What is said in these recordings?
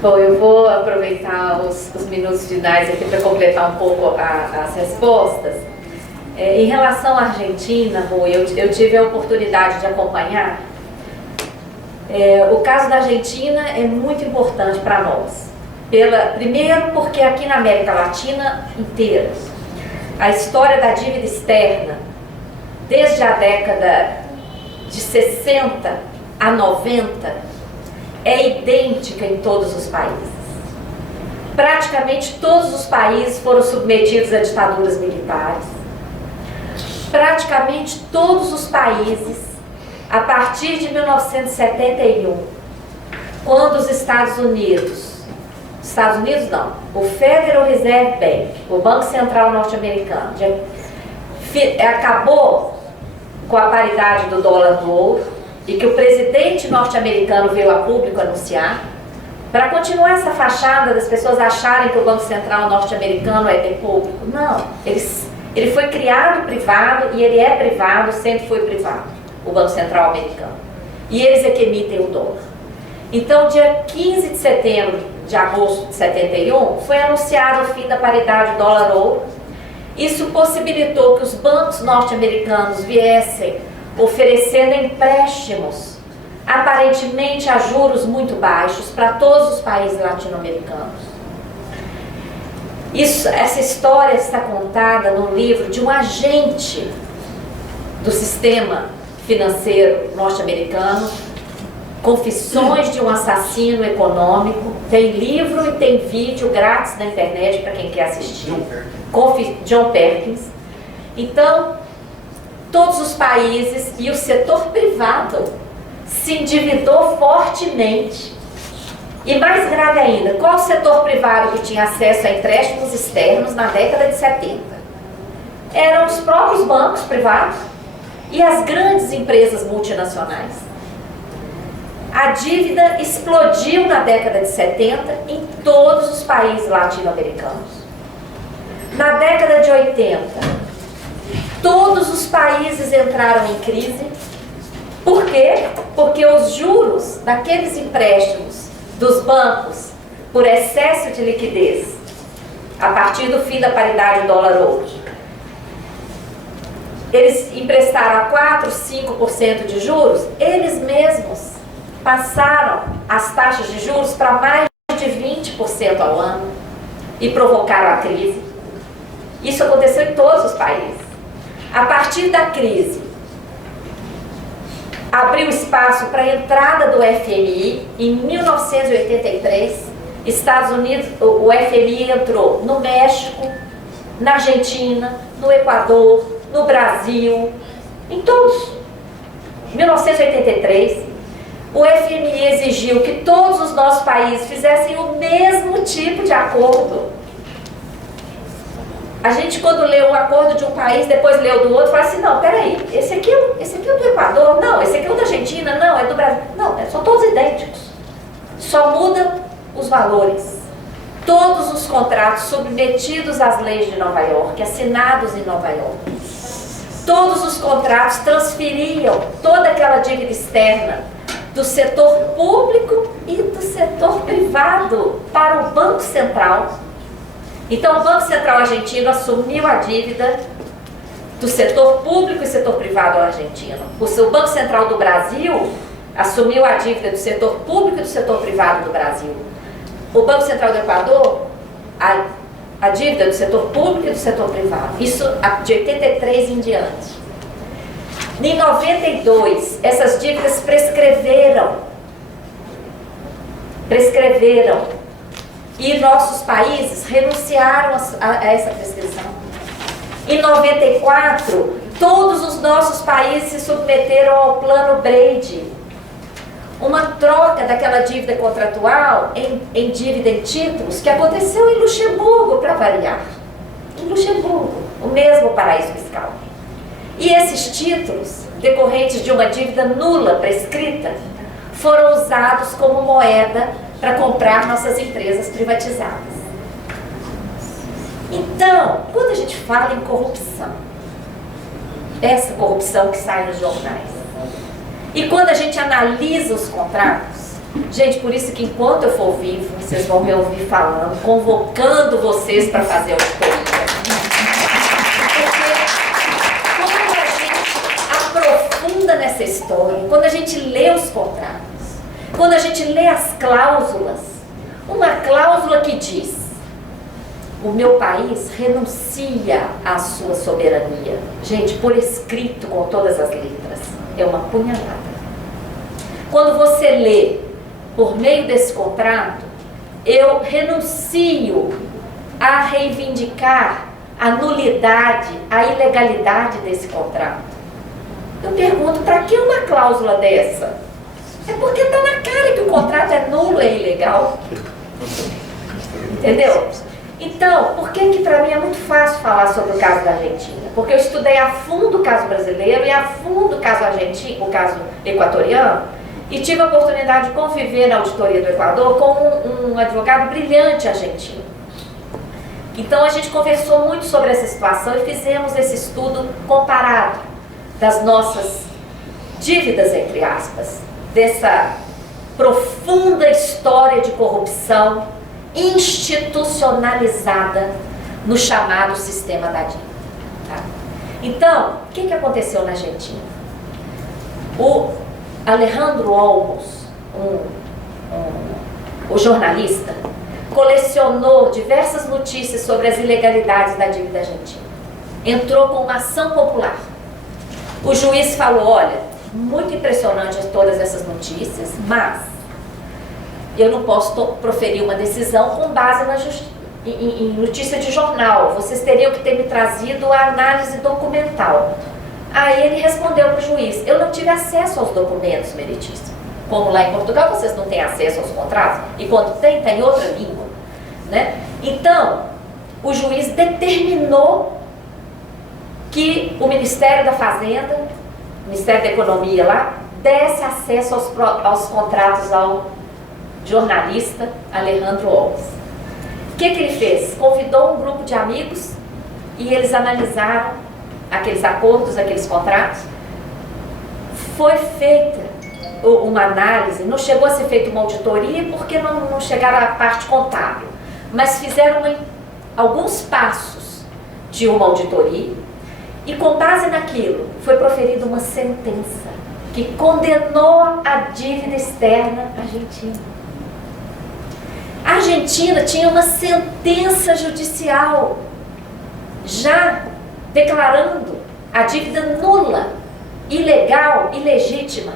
Bom, eu vou aproveitar os minutos finais aqui para completar um pouco as respostas. Em relação à Argentina, eu tive a oportunidade de acompanhar. O caso da Argentina é muito importante para nós. Primeiro porque aqui na América Latina inteira, a história da dívida externa, desde a década de 60 a 90, é idêntica em todos os países. Praticamente todos os países foram submetidos a ditaduras militares. Praticamente todos os países, a partir de 1971, quando os Estados Unidos não, o Federal Reserve Bank, o Banco Central norte-americano, acabou com a paridade do dólar do ouro, e que o presidente norte-americano veio a público anunciar, para continuar essa fachada das pessoas acharem que o Banco Central norte-americano é bem público. Não, ele foi criado privado e ele é privado, sempre foi privado, o Banco Central americano. E eles é que emitem o dólar. Então, dia 15 de setembro de agosto de 71, foi anunciado o fim da paridade dólar-ouro. Isso possibilitou que os bancos norte-americanos viessem oferecendo empréstimos, aparentemente a juros muito baixos, para todos os países latino-americanos. Essa história está contada no livro de um agente do sistema financeiro norte-americano, Confissões de um Assassino Econômico. Tem livro e tem vídeo grátis na internet para quem quer assistir. John Perkins. Então, todos os países e o setor privado se endividou fortemente. E mais grave ainda, qual o setor privado que tinha acesso a empréstimos externos na década de 70? Eram os próprios bancos privados e as grandes empresas multinacionais. A dívida explodiu na década de 70 em todos os países latino-americanos. Na década de 80, todos os países entraram em crise. Por quê? Porque os juros daqueles empréstimos dos bancos, por excesso de liquidez, a partir do fim da paridade dólar-ouro, eles emprestaram a 4, 5% de juros, eles mesmos passaram as taxas de juros para mais de 20% ao ano e provocaram a crise. Isso aconteceu em todos os países. A partir da crise, abriu espaço para a entrada do FMI. Em 1983, Estados Unidos, o FMI entrou no México, na Argentina, no Equador, no Brasil, em todos. Em 1983, o FMI exigiu que todos os nossos países fizessem o mesmo tipo de acordo. A gente, quando lê o acordo de um país, depois lê o do outro, fala assim, não, peraí, esse aqui é o do Equador, não, esse aqui é o da Argentina, não, é do Brasil. Não, são todos idênticos. Só mudam os valores. Todos os contratos submetidos às leis de Nova York, assinados em Nova York, todos os contratos transferiam toda aquela dívida externa do setor público e do setor privado para o Banco Central. Então, o Banco Central argentino assumiu a dívida do setor público e setor privado argentino. O Banco Central do Brasil assumiu a dívida do setor público e do setor privado do Brasil. O Banco Central do Equador, a dívida do setor público e do setor privado. Isso de 83 em diante. Em 92, essas dívidas prescreveram. E nossos países renunciaram a essa prescrição. Em 94, todos os nossos países se submeteram ao Plano Brady, uma troca daquela dívida contratual em dívida em títulos, que aconteceu em Luxemburgo, para variar. Em Luxemburgo, o mesmo paraíso fiscal. E esses títulos, decorrentes de uma dívida nula prescrita, foram usados como moeda para comprar nossas empresas privatizadas. Então, quando a gente fala em corrupção, essa corrupção que sai nos jornais, E quando a gente analisa os contratos, gente, por isso que enquanto eu for vivo, vocês vão me ouvir falando, convocando vocês para fazer auditoria. Porque quando a gente aprofunda nessa história, quando a gente lê os contratos, quando a gente lê as cláusulas, uma cláusula que diz: o meu país renuncia à sua soberania. Gente, por escrito, com todas as letras, é uma punhalada. Quando você lê, por meio desse contrato, eu renuncio a reivindicar a nulidade, a ilegalidade desse contrato. Eu pergunto, para que uma cláusula dessa? É porque está na cara que o contrato é nulo, é ilegal. Entendeu? Então, por que para mim é muito fácil falar sobre o caso da Argentina? Porque eu estudei a fundo o caso brasileiro e a fundo o caso argentino, o caso equatoriano, e tive a oportunidade de conviver na auditoria do Equador com um advogado brilhante argentino. Então a gente conversou muito sobre essa situação e fizemos esse estudo comparado das nossas dívidas, entre aspas, dessa profunda história de corrupção institucionalizada no chamado sistema da dívida. Tá? Então, o que aconteceu na Argentina? O Alejandro Olmos, o jornalista, colecionou diversas notícias sobre as ilegalidades da dívida argentina. Entrou com uma ação popular. O juiz falou: olha, muito impressionante todas essas notícias, mas eu não posso proferir uma decisão com base em notícia de jornal. Vocês teriam que ter me trazido a análise documental. Aí ele respondeu para o juiz: eu não tive acesso aos documentos, meritíssimo. Como lá em Portugal vocês não têm acesso aos contratos, e quando tem, está em outra língua, né? Então, o juiz determinou que o Ministério da Fazenda, o Ministério da Economia lá, desse acesso aos contratos ao jornalista Alejandro Olmos. O que ele fez? Convidou um grupo de amigos e eles analisaram aqueles acordos, aqueles contratos. Foi feita uma análise, não chegou a ser feita uma auditoria porque não chegaram à parte contábil, mas fizeram alguns passos de uma auditoria e, com base naquilo, foi proferida uma sentença que condenou a dívida externa argentina. A Argentina tinha uma sentença judicial já declarando a dívida nula, ilegal, ilegítima.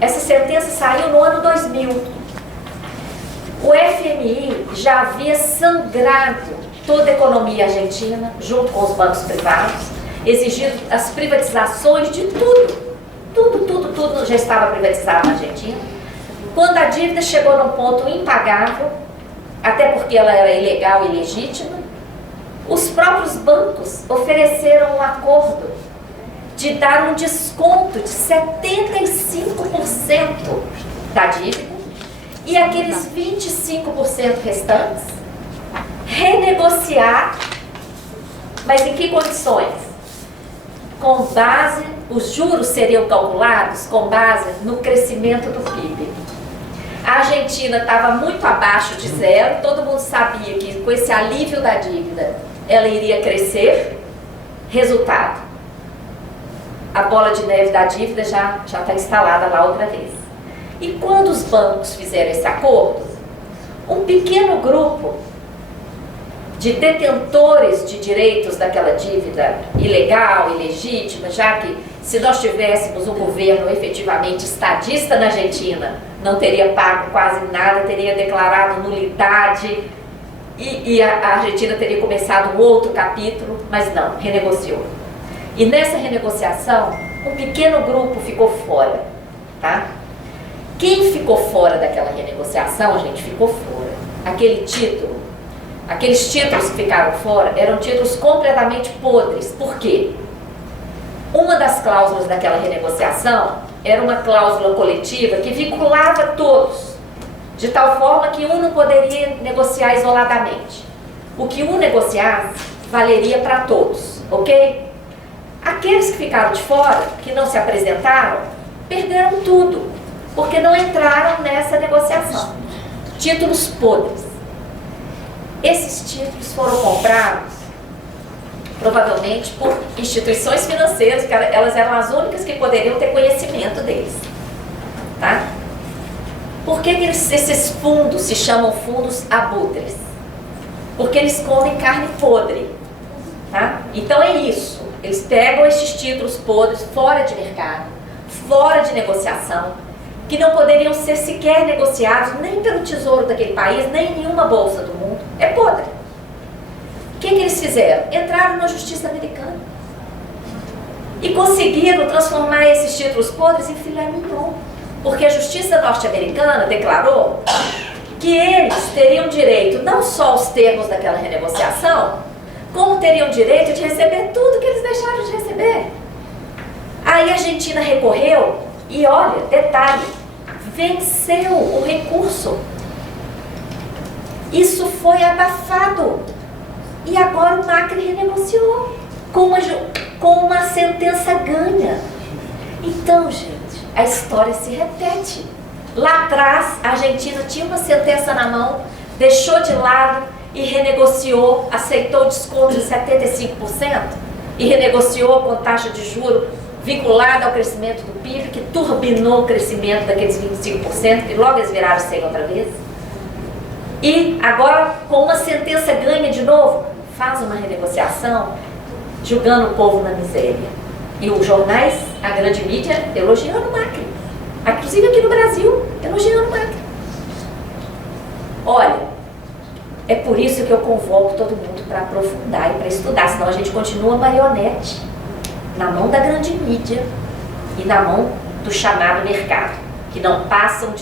Essa sentença saiu no ano 2000. O FMI já havia sangrado toda a economia argentina, junto com os bancos privados, exigindo as privatizações de tudo. Tudo já estava privatizado na Argentina. Quando a dívida chegou num ponto impagável, até porque ela era ilegal e ilegítima, os próprios bancos ofereceram um acordo de dar um desconto de 75% da dívida e aqueles 25% restantes renegociar, mas em que condições? Com base, os juros seriam calculados com base no crescimento do PIB. A Argentina estava muito abaixo de zero, todo mundo sabia que com esse alívio da dívida ela iria crescer. Resultado: a bola de neve da dívida já está instalada lá outra vez. E quando os bancos fizeram esse acordo, um pequeno grupo de detentores de direitos daquela dívida ilegal, ilegítima, já que se nós tivéssemos um governo efetivamente estadista na Argentina, não teria pago quase nada, teria declarado nulidade e a Argentina teria começado um outro capítulo, mas não, renegociou. E nessa renegociação, um pequeno grupo ficou fora, tá? Quem ficou fora daquela renegociação, gente, ficou fora. Aqueles títulos que ficaram fora eram títulos completamente podres. Por quê? Uma das cláusulas daquela renegociação era uma cláusula coletiva que vinculava todos, de tal forma que um não poderia negociar isoladamente. O que um negociasse valeria para todos, ok? Aqueles que ficaram de fora, que não se apresentaram, perderam tudo, porque não entraram nessa negociação. Títulos podres. Esses títulos foram comprados provavelmente por instituições financeiras, que elas eram as únicas que poderiam ter conhecimento deles. Tá? Por que esses fundos se chamam fundos abutres? Porque eles comem carne podre. Tá? Então é isso. Eles pegam esses títulos podres fora de mercado, fora de negociação, que não poderiam ser sequer negociados nem pelo tesouro daquele país, nem em nenhuma bolsa do mundo. É podre. O que eles fizeram? Entraram na justiça americana e conseguiram transformar esses títulos podres em filé mignon, porque a justiça norte-americana declarou que eles teriam direito não só aos termos daquela renegociação, como teriam direito de receber tudo que eles deixaram de receber. Aí a Argentina recorreu e, olha, detalhe, venceu o recurso. Isso foi abafado. E agora o Macri renegociou com uma sentença ganha. Então, gente, a história se repete. Lá atrás, a Argentina tinha uma sentença na mão, deixou de lado e renegociou, aceitou desconto de 75% e renegociou com taxa de juros vinculada ao crescimento do PIB, que turbinou o crescimento daqueles 25%, que logo eles viraram 100 outra vez. E agora, com uma sentença ganha de novo, faz uma renegociação, julgando o povo na miséria. E os jornais, a grande mídia, elogiando o Macri. Inclusive aqui no Brasil, elogiando o Macri. Olha, é por isso que eu convoco todo mundo para aprofundar e para estudar, senão a gente continua marionete na mão da grande mídia e na mão do chamado mercado, que não passam de